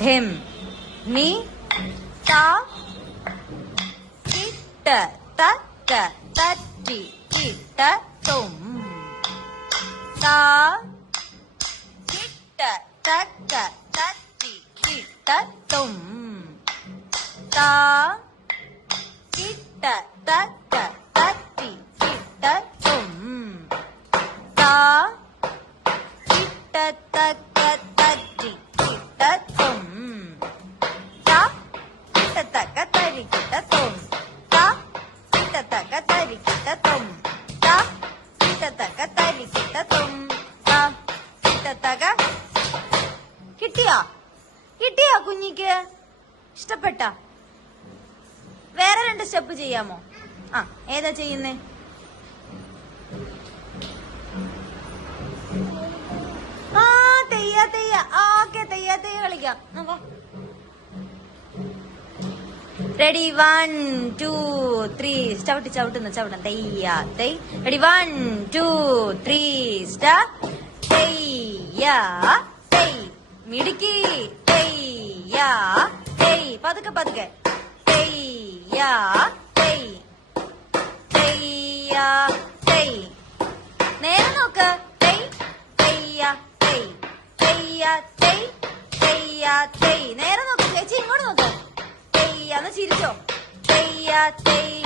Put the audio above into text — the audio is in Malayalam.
ധിം മി ത കിട്ട തട്ട തറ്റി കിട്ട തും ത കിട്ട തട്ട തറ്റി കിട്ട തും ത കിട്ട തട്ട തറ്റി കിട്ട തും ത കിട്ട തക്ക തറ്റി കിട്ട തും ത കിട്ട തക്ക തരി കിട്ട തും ത കിട്ട തക്ക തരി കിട്ട തും ത കിട്ട തക്ക തരി കിട്ട തും ത കിട്ട തക. കിട്ടിയോ കിട്ടിയോ കുഞ്ഞിക്ക്? ഇഷ്ടപ്പെട്ട? വേറെ 2 സ്റ്റെപ്പ് ചെയ്യാമോ? ആ, ഏതാ ചെയ്യുന്നേ? ആ, തെയ്യ തെയ്യ. ഓക്കെ, തെയ്യ തെയ്യ കളിക്കാം. നോക്കോ. റെഡി, 1 2 3 ചവിട്ടുന്ന ചവിട്ടം. തെയ്യ തെയ്. Ready, 1 2 3 start. തെയ്യ തെയ്. മിടുക്കി. തെയ്യ തെയ്. പതുക്കെ പതുക്കെ. തെയ്യ തെയ്. തെയ്യ തെയ്. നേരെ നോക്ക്. തെയ് തെയ്യ തെയ്. തെയ്യ തെയ്. തെയ്യ തെയ്. നേരെ നോക്ക് ചേച്ചി, ഇങ്ങോട്ട് നോക്ക്. തെയ്യ. ഒന്ന് ചിരിച്ചോ. തെയ്യ തെയ്.